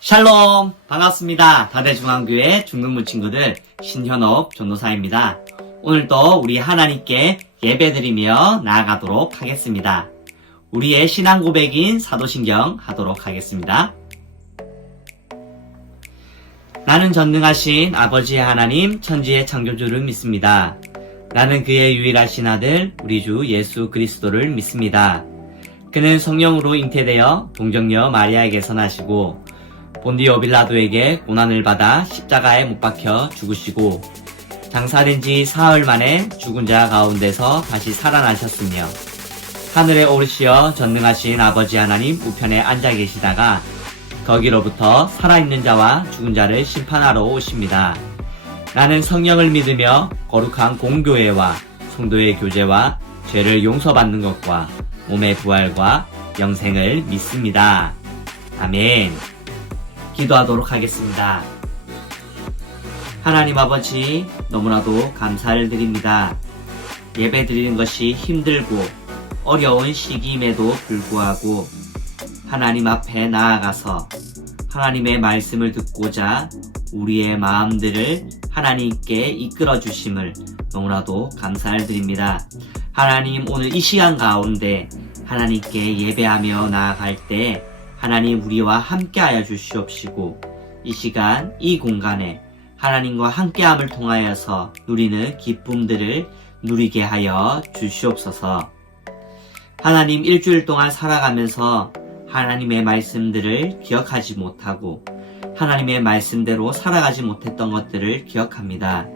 샬롬 반갑습니다. 다대중앙교회 중등부 친구들 신현옥 전도사입니다. 오늘도 우리 하나님께 예배드리며 나아가도록 하겠습니다. 우리의 신앙 고백인 사도신경 하도록 하겠습니다. 나는 전능하신 아버지의 하나님 천지의 창조주를 믿습니다. 나는 그의 유일하신 아들 우리 주 예수 그리스도를 믿습니다. 그는 성령으로 잉태되어 동정녀 마리아에게서 나시고 본디오 빌라도에게 고난을 받아 십자가에 못 박혀 죽으시고 장사된 지 사흘 만에 죽은 자 가운데서 다시 살아나셨으며 하늘에 오르시어 전능하신 아버지 하나님 우편에 앉아 계시다가 거기로부터 살아있는 자와 죽은 자를 심판하러 오십니다. 나는 성령을 믿으며 거룩한 공교회와 성도의 교제와 죄를 용서받는 것과 몸의 부활과 영생을 믿습니다. 아멘. 기도하도록 하겠습니다. 하나님 아버지, 너무나도 감사를 드립니다. 예배 드리는 것이 힘들고 어려운 시기임에도 불구하고 하나님 앞에 나아가서 하나님의 말씀을 듣고자 우리의 마음들을 하나님께 이끌어 주심을 너무나도 감사를 드립니다. 하나님, 오늘 이 시간 가운데 하나님께 예배하며 나아갈 때 하나님 우리와 함께하여 주시옵시고 이 시간 이 공간에 하나님과 함께함을 통하여서 누리는 기쁨들을 누리게 하여 주시옵소서. 하나님, 일주일 동안 살아가면서 하나님의 말씀들을 기억하지 못하고 하나님의 말씀대로 살아가지 못했던 것들을 기억합니다.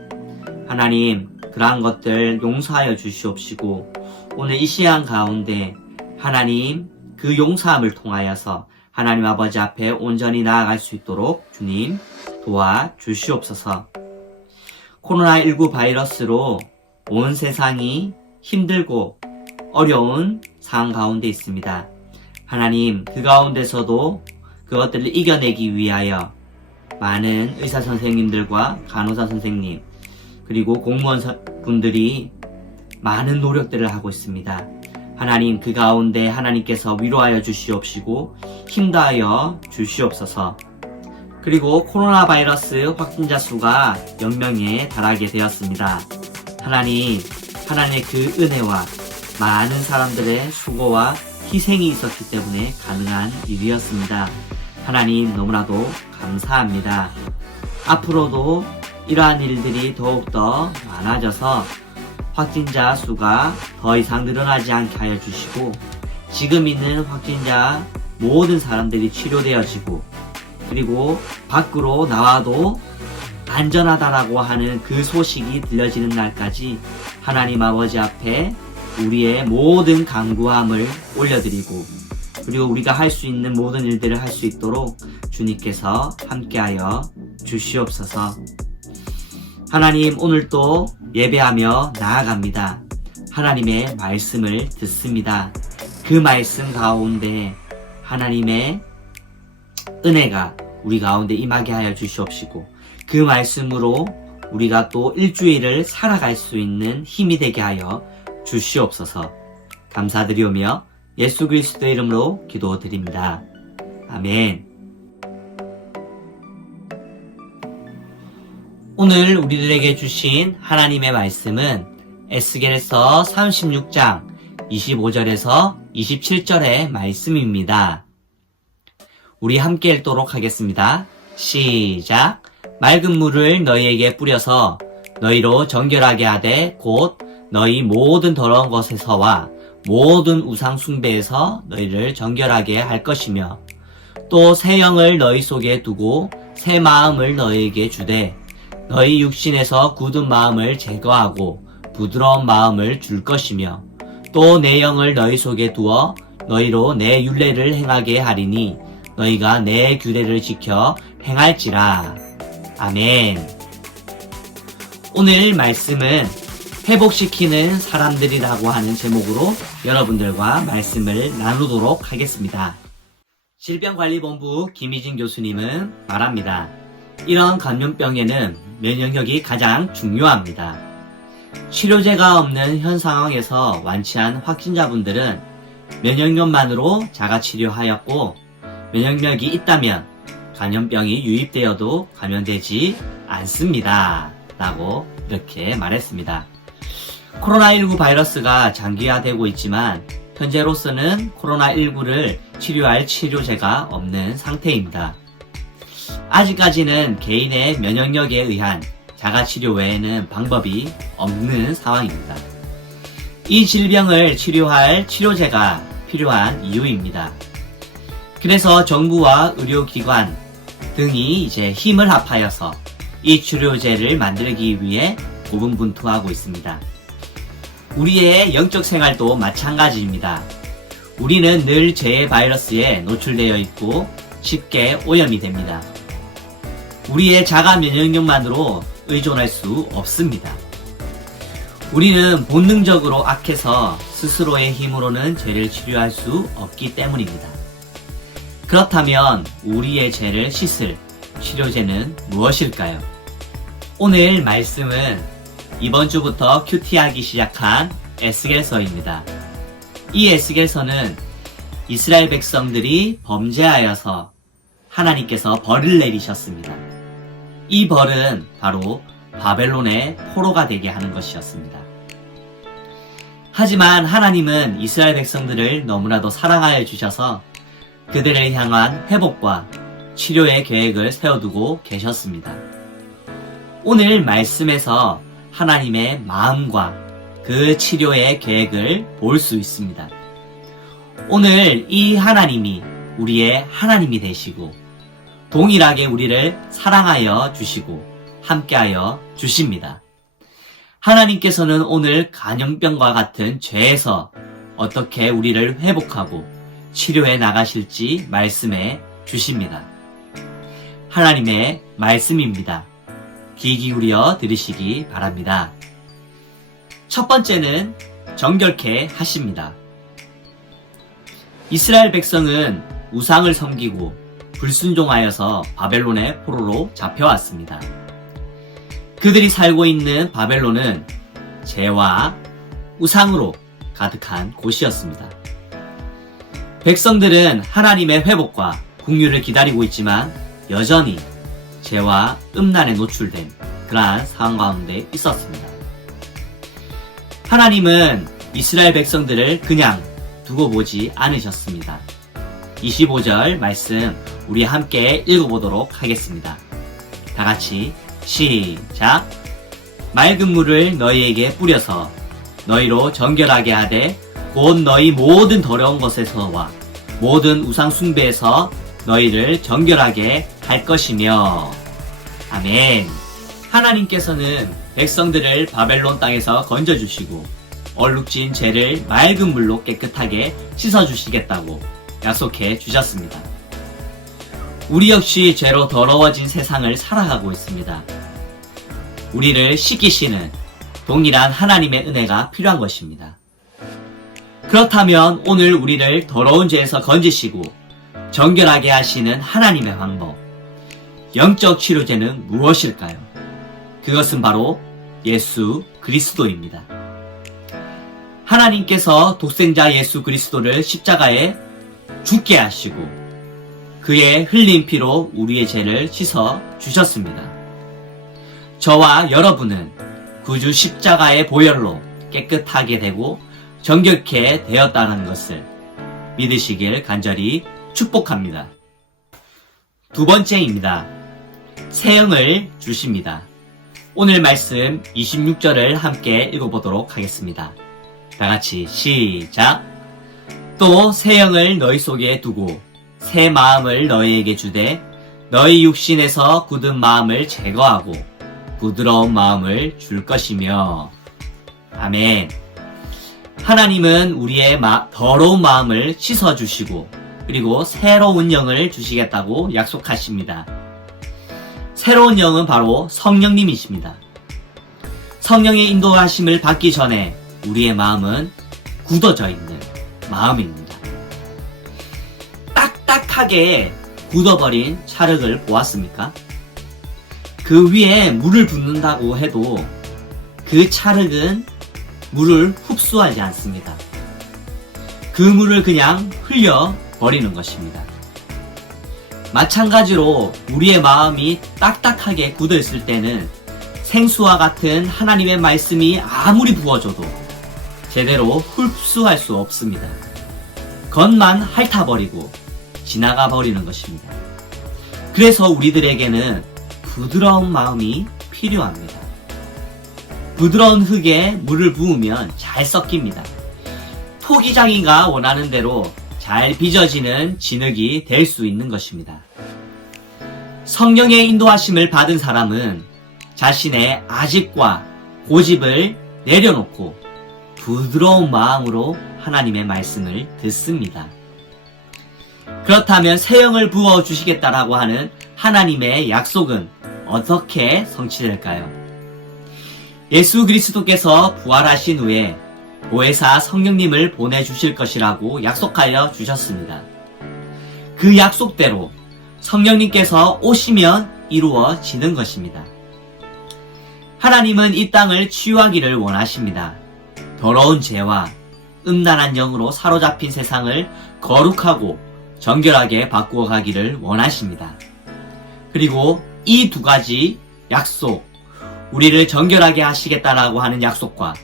하나님, 그러한 것들 용서하여 주시옵시고 오늘 이 시간 가운데 하나님 그 용서함을 통하여서 하나님 아버지 앞에 온전히 나아갈 수 있도록 주님 도와주시옵소서. 코로나19 바이러스로 온 세상이 힘들고 어려운 상황 가운데 있습니다. 하나님, 그 가운데서도 그것들을 이겨내기 위하여 많은 의사 선생님들과 간호사 선생님 그리고 공무원분들이 많은 노력들을 하고 있습니다. 하나님, 그 가운데 하나님께서 위로하여 주시옵시고 힘다하여 주시옵소서. 그리고 코로나 바이러스 확진자 수가 0명에 달하게 되었습니다. 하나님, 하나님의 그 은혜와 많은 사람들의 수고와 희생이 있었기 때문에 가능한 일이었습니다. 하나님, 너무나도 감사합니다. 앞으로도 이러한 일들이 더욱더 많아져서 확진자 수가 더 이상 늘어나지 않게 하여 주시고 지금 있는 확진자 모든 사람들이 치료되어지고 그리고 밖으로 나와도 안전하다라고 하는 그 소식이 들려지는 날까지 하나님 아버지 앞에 우리의 모든 간구함을 올려드리고 그리고 우리가 할 수 있는 모든 일들을 할 수 있도록 주님께서 함께하여 주시옵소서. 하나님, 오늘도 예배하며 나아갑니다. 하나님의 말씀을 듣습니다. 그 말씀 가운데 하나님의 은혜가 우리 가운데 임하게 하여 주시옵시고 그 말씀으로 우리가 또 일주일을 살아갈 수 있는 힘이 되게 하여 주시옵소서. 감사드리오며 예수 그리스도의 이름으로 기도드립니다. 아멘. 오늘 우리들에게 주신 하나님의 말씀은 에스겔서 36장 25절에서 27절의 말씀입니다. 우리 함께 읽도록 하겠습니다. 시작. 맑은 물을 너희에게 뿌려서 너희로 정결하게 하되 곧 너희 모든 더러운 것에서와 모든 우상 숭배에서 너희를 정결하게 할 것이며 또 새 영을 너희 속에 두고 새 마음을 너희에게 주되 너희 육신에서 굳은 마음을 제거하고 부드러운 마음을 줄 것이며 또 내 영을 너희 속에 두어 너희로 내 율례를 행하게 하리니 너희가 내 규례를 지켜 행할지라. 아멘. 오늘 말씀은 회복시키는 사람들이라고 하는 제목으로 여러분들과 말씀을 나누도록 하겠습니다. 질병관리본부 김희진 교수님은 말합니다. 이런 감염병에는 면역력이 가장 중요합니다. 치료제가 없는 현 상황에서 완치한 확진자분들은 면역력만으로 자가치료하였고 면역력이 있다면 감염병이 유입되어도 감염되지 않습니다. 라고 이렇게 말했습니다. 코로나19 바이러스가 장기화되고 있지만 현재로서는 코로나19를 치료할 치료제가 없는 상태입니다. 아직까지는 개인의 면역력에 의한 자가치료 외에는 방법이 없는 상황입니다. 이 질병을 치료할 치료제가 필요한 이유입니다. 그래서 정부와 의료기관 등이 이제 힘을 합하여서 이 치료제를 만들기 위해 고군분투하고 있습니다. 우리의 영적 생활도 마찬가지입니다. 우리는 늘 재해 바이러스에 노출되어 있고 쉽게 오염이 됩니다. 우리의 자가 면역력만으로 의존할 수 없습니다. 우리는 본능적으로 악해서 스스로의 힘으로는 죄를 치료할 수 없기 때문입니다. 그렇다면 우리의 죄를 씻을 치료제는 무엇일까요? 오늘 말씀은 이번 주부터 큐티하기 시작한 에스겔서입니다. 이 에스겔서는 이스라엘 백성들이 범죄하여서 하나님께서 벌을 내리셨습니다. 이 벌은 바로 바벨론의 포로가 되게 하는 것이었습니다. 하지만 하나님은 이스라엘 백성들을 너무나도 사랑하여 주셔서 그들을 향한 회복과 치료의 계획을 세워두고 계셨습니다. 오늘 말씀에서 하나님의 마음과 그 치료의 계획을 볼 수 있습니다. 오늘 이 하나님이 우리의 하나님이 되시고 동일하게 우리를 사랑하여 주시고 함께하여 주십니다. 하나님께서는 오늘 간염병과 같은 죄에서 어떻게 우리를 회복하고 치료해 나가실지 말씀해 주십니다. 하나님의 말씀입니다. 귀 기울여 들으시기 바랍니다. 첫 번째는 정결케 하십니다. 이스라엘 백성은 우상을 섬기고 불순종하여서 바벨론의 포로로 잡혀왔습니다. 그들이 살고 있는 바벨론은 죄와 우상으로 가득한 곳이었습니다. 백성들은 하나님의 회복과 긍휼을 기다리고 있지만 여전히 죄와 음란에 노출된 그러한 상황 가운데 있었습니다. 하나님은 이스라엘 백성들을 그냥 두고 보지 않으셨습니다. 25절 말씀 우리 함께 읽어보도록 하겠습니다. 다 같이 시작. 맑은 물을 너희에게 뿌려서 너희로 정결하게 하되 곧 너희 모든 더러운 것에서와 모든 우상 숭배에서 너희를 정결하게 할 것이며. 아멘. 하나님께서는 백성들을 바벨론 땅에서 건져주시고 얼룩진 죄를 맑은 물로 깨끗하게 씻어주시겠다고 약속해 주셨습니다. 우리 역시 죄로 더러워진 세상을 살아가고 있습니다. 우리를 씻기시는 동일한 하나님의 은혜가 필요한 것입니다. 그렇다면 오늘 우리를 더러운 죄에서 건지시고 정결하게 하시는 하나님의 방법, 영적 치료제는 무엇일까요? 그것은 바로 예수 그리스도입니다. 하나님께서 독생자 예수 그리스도를 십자가에 죽게 하시고 그의 흘린 피로 우리의 죄를 씻어 주셨습니다. 저와 여러분은 구주 십자가의 보혈로 깨끗하게 되고 정결케 되었다는 것을 믿으시길 간절히 축복합니다. 두 번째입니다. 새 영을 주십니다. 오늘 말씀 26절을 함께 읽어보도록 하겠습니다. 다 같이 시작. 또 새 영을 너희 속에 두고 새 마음을 너희에게 주되 너희 육신에서 굳은 마음을 제거하고 부드러운 마음을 줄 것이며. 아멘. 하나님은 우리의 더러운 마음을 씻어주시고 그리고 새로운 영을 주시겠다고 약속하십니다. 새로운 영은 바로 성령님이십니다. 성령의 인도하심을 받기 전에 우리의 마음은 굳어져 있는 마음입니다. 딱딱하게 굳어버린 찰흙을 보았습니까? 그 위에 물을 붓는다고 해도 그 찰흙은 물을 흡수하지 않습니다. 그 물을 그냥 흘려버리는 것입니다. 마찬가지로 우리의 마음이 딱딱하게 굳어있을 때는 생수와 같은 하나님의 말씀이 아무리 부어져도 제대로 흡수할 수 없습니다. 겉만 핥아버리고 지나가 버리는 것입니다. 그래서 우리들에게는 부드러운 마음이 필요합니다. 부드러운 흙에 물을 부으면 잘 섞입니다. 토기장이가 원하는 대로 잘 빚어지는 진흙이 될 수 있는 것입니다. 성령의 인도하심을 받은 사람은 자신의 아집과 고집을 내려놓고 부드러운 마음으로 하나님의 말씀을 듣습니다. 그렇다면 새 영을 부어주시겠다라고 하는 하나님의 약속은 어떻게 성취될까요? 예수 그리스도께서 부활하신 후에 보혜사 성령님을 보내주실 것이라고 약속하여 주셨습니다. 그 약속대로 성령님께서 오시면 이루어지는 것입니다. 하나님은 이 땅을 치유하기를 원하십니다. 더러운 죄와 음란한 영으로 사로잡힌 세상을 거룩하고 정결하게 바꾸어 가기를 원하십니다. 그리고 이 두 가지 약속, 우리를 정결하게 하시겠다라고 하는 약속과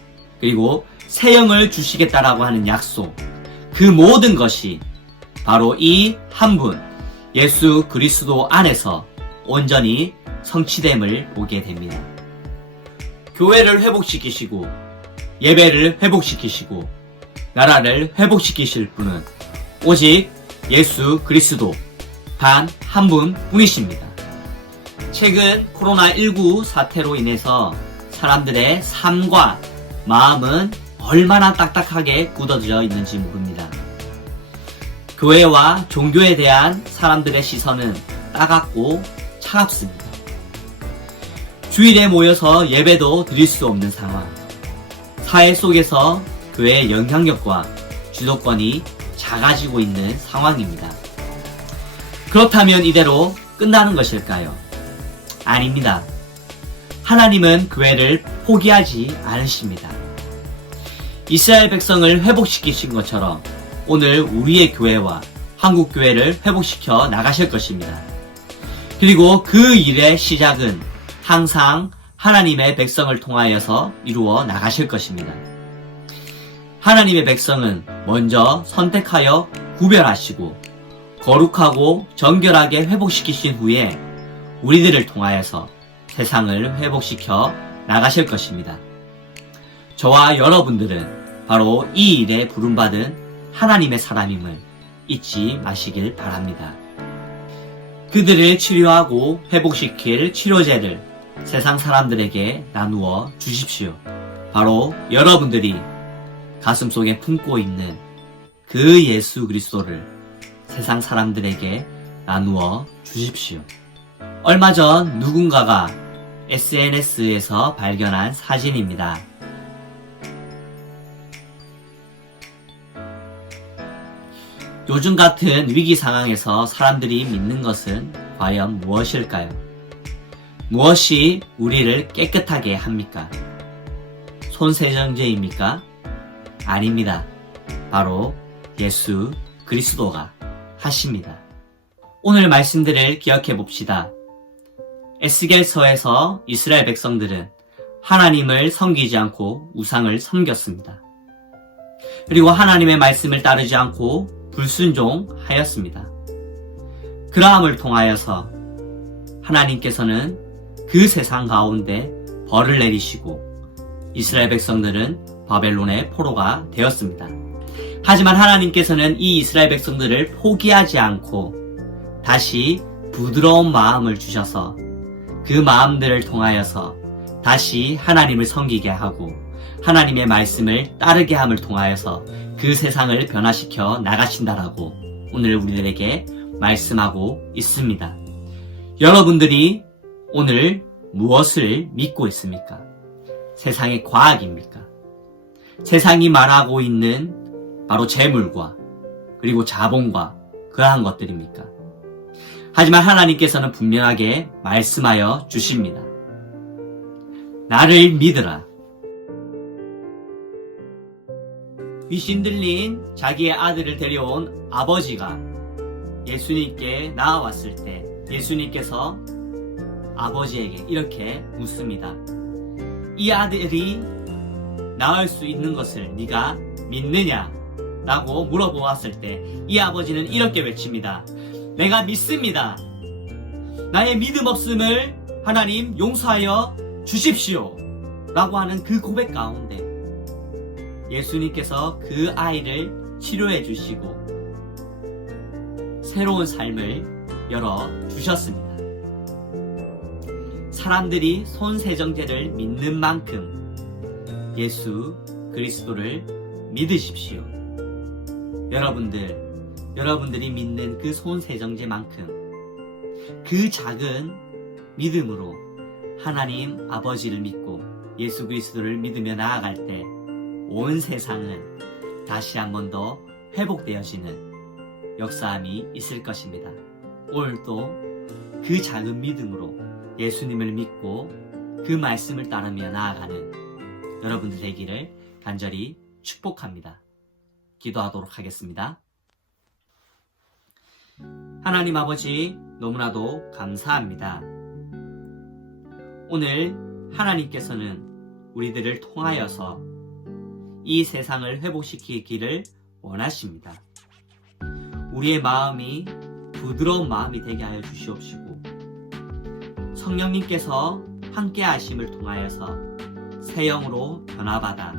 그리고 새 영을 주시겠다라고 하는 약속, 그 모든 것이 바로 이 한 분 예수 그리스도 안에서 온전히 성취됨을 보게 됩니다. 교회를 회복시키시고 예배를 회복시키시고 나라를 회복시키실 분은 오직 예수 그리스도 단 한 분 뿐이십니다. 최근 코로나19 사태로 인해서 사람들의 삶과 마음은 얼마나 딱딱하게 굳어져 있는지 모릅니다. 교회와 종교에 대한 사람들의 시선은 따갑고 차갑습니다. 주일에 모여서 예배도 드릴 수 없는 상황. 사회 속에서 교회의 영향력과 주도권이 작아지고 있는 상황입니다. 그렇다면 이대로 끝나는 것일까요? 아닙니다. 하나님은 교회를 포기하지 않으십니다. 이스라엘 백성을 회복시키신 것처럼 오늘 우리의 교회와 한국 교회를 회복시켜 나가실 것입니다. 그리고 그 일의 시작은 항상 하나님의 백성을 통하여서 이루어 나가실 것입니다. 하나님의 백성은 먼저 선택하여 구별하시고 거룩하고 정결하게 회복시키신 후에 우리들을 통하여서 세상을 회복시켜 나가실 것입니다. 저와 여러분들은 바로 이 일에 부름받은 하나님의 사람임을 잊지 마시길 바랍니다. 그들을 치료하고 회복시킬 치료제를 세상 사람들에게 나누어 주십시오. 바로 여러분들이 가슴속에 품고 있는 그 예수 그리스도를 세상 사람들에게 나누어 주십시오. 얼마 전 누군가가 SNS에서 발견한 사진입니다. 요즘 같은 위기 상황에서 사람들이 믿는 것은 과연 무엇일까요? 무엇이 우리를 깨끗하게 합니까? 손세정제입니까? 아닙니다. 바로 예수 그리스도가 하십니다. 오늘 말씀들을 기억해 봅시다. 에스겔서에서 이스라엘 백성들은 하나님을 섬기지 않고 우상을 섬겼습니다. 그리고 하나님의 말씀을 따르지 않고 불순종하였습니다. 그러함을 통하여서 하나님께서는 그 세상 가운데 벌을 내리시고 이스라엘 백성들은 바벨론의 포로가 되었습니다. 하지만 하나님께서는 이 이스라엘 백성들을 포기하지 않고 다시 부드러운 마음을 주셔서 그 마음들을 통하여서 다시 하나님을 섬기게 하고 하나님의 말씀을 따르게 함을 통하여서 그 세상을 변화시켜 나가신다라고 오늘 우리들에게 말씀하고 있습니다. 여러분들이 오늘 무엇을 믿고 있습니까? 세상의 과학입니까? 세상이 말하고 있는 바로 재물과 그리고 자본과 그러한 것들입니까? 하지만 하나님께서는 분명하게 말씀하여 주십니다. 나를 믿으라. 귀신 들린 자기의 아들을 데려온 아버지가 예수님께 나아왔을 때 예수님께서 아버지에게 이렇게 묻습니다. 이 아들이 나을 수 있는 것을 네가 믿느냐? 라고 물어보았을 때 이 아버지는 이렇게 외칩니다. 내가 믿습니다. 나의 믿음 없음을 하나님 용서하여 주십시오. 라고 하는 그 고백 가운데 예수님께서 그 아이를 치료해 주시고 새로운 삶을 열어 주셨습니다. 사람들이 손세정제를 믿는 만큼 예수 그리스도를 믿으십시오. 여러분들이 믿는 그 손세정제만큼 그 작은 믿음으로 하나님 아버지를 믿고 예수 그리스도를 믿으며 나아갈 때 온 세상은 다시 한 번 더 회복되어지는 역사함이 있을 것입니다. 오늘도 그 작은 믿음으로 예수님을 믿고 그 말씀을 따르며 나아가는 여러분들 되기를 간절히 축복합니다. 기도하도록 하겠습니다. 하나님 아버지, 너무나도 감사합니다. 오늘 하나님께서는 우리들을 통하여서 이 세상을 회복시키기를 원하십니다. 우리의 마음이 부드러운 마음이 되게 하여 주시옵시고 성령님께서 함께 하심을 통하여서 새 영으로 변화받아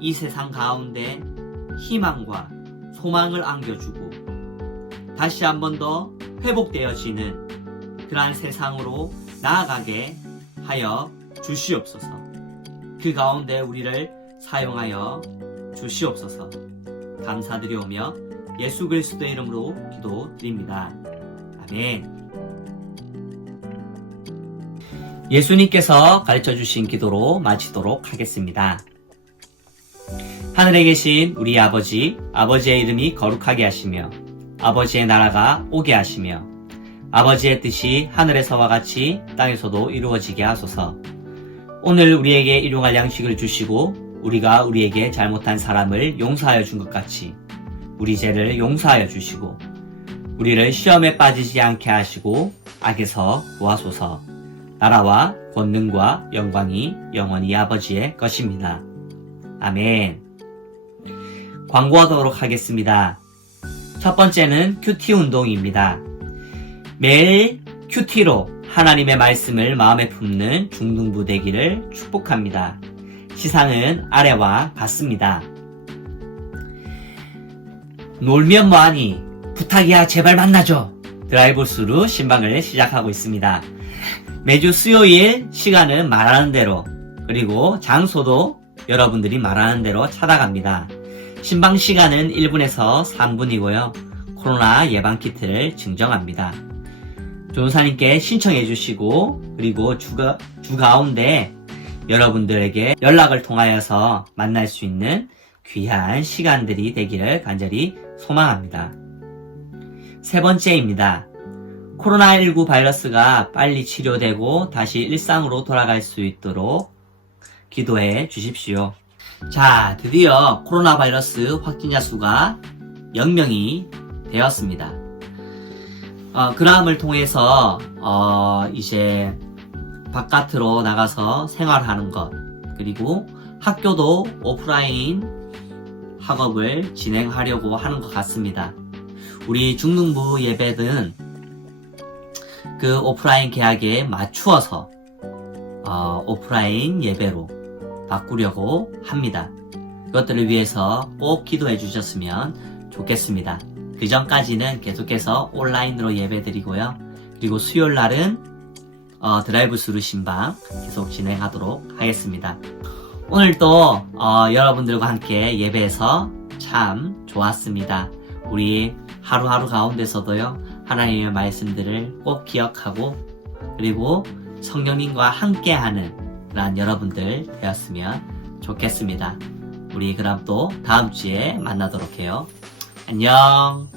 이 세상 가운데 희망과 소망을 안겨주고 다시 한 번 더 회복되어지는 그러한 세상으로 나아가게 하여 주시옵소서. 그 가운데 우리를 사용하여 주시옵소서. 감사드리오며 예수 그리스도의 이름으로 기도드립니다. 아멘. 예수님께서 가르쳐주신 기도로 마치도록 하겠습니다. 하늘에 계신 우리 아버지, 아버지의 이름이 거룩하게 하시며 아버지의 나라가 오게 하시며 아버지의 뜻이 하늘에서와 같이 땅에서도 이루어지게 하소서. 오늘 우리에게 일용할 양식을 주시고 우리가 우리에게 잘못한 사람을 용서하여 준 것 같이 우리 죄를 용서하여 주시고 우리를 시험에 빠지지 않게 하시고 악에서 구하소서. 나라와 권능과 영광이 영원히 아버지의 것입니다. 아멘. 광고하도록 하겠습니다. 첫 번째는 큐티 운동입니다. 매일 큐티로 하나님의 말씀을 마음에 품는 중등부 되기를 축복합니다. 시상은 아래와 같습니다. 놀면 뭐하니? 부탁이야 제발 만나줘. 드라이브스루 신방을 시작하고 있습니다. 매주 수요일 시간은 말하는 대로 그리고 장소도 여러분들이 말하는 대로 찾아갑니다. 신방 시간은 1분에서 3분이고요. 코로나 예방 키트를 증정합니다. 조은사님께 신청해 주시고 그리고 주 가운데 여러분들에게 연락을 통하여서 만날 수 있는 귀한 시간들이 되기를 간절히 소망합니다. 세 번째입니다. 코로나19 바이러스가 빨리 치료되고 다시 일상으로 돌아갈 수 있도록 기도해 주십시오. 자, 드디어 코로나 바이러스 확진자 수가 0명이 되었습니다. 그람을 통해서 이제 바깥으로 나가서 생활하는 것 그리고 학교도 오프라인 학업을 진행하려고 하는 것 같습니다. 우리 중등부 예배는 그 오프라인 계약에 맞추어서 오프라인 예배로 바꾸려고 합니다. 그것들을 위해서 꼭 기도해 주셨으면 좋겠습니다. 그 전까지는 계속해서 온라인으로 예배 드리고요. 그리고 수요일 날은 드라이브 스루 신방 계속 진행하도록 하겠습니다. 오늘도 여러분들과 함께 예배해서 참 좋았습니다. 우리 하루하루 가운데서도요 하나님의 말씀들을 꼭 기억하고 그리고 성령님과 함께하는 그런 여러분들 되었으면 좋겠습니다. 우리 그럼 또 다음 주에 만나도록 해요. 안녕.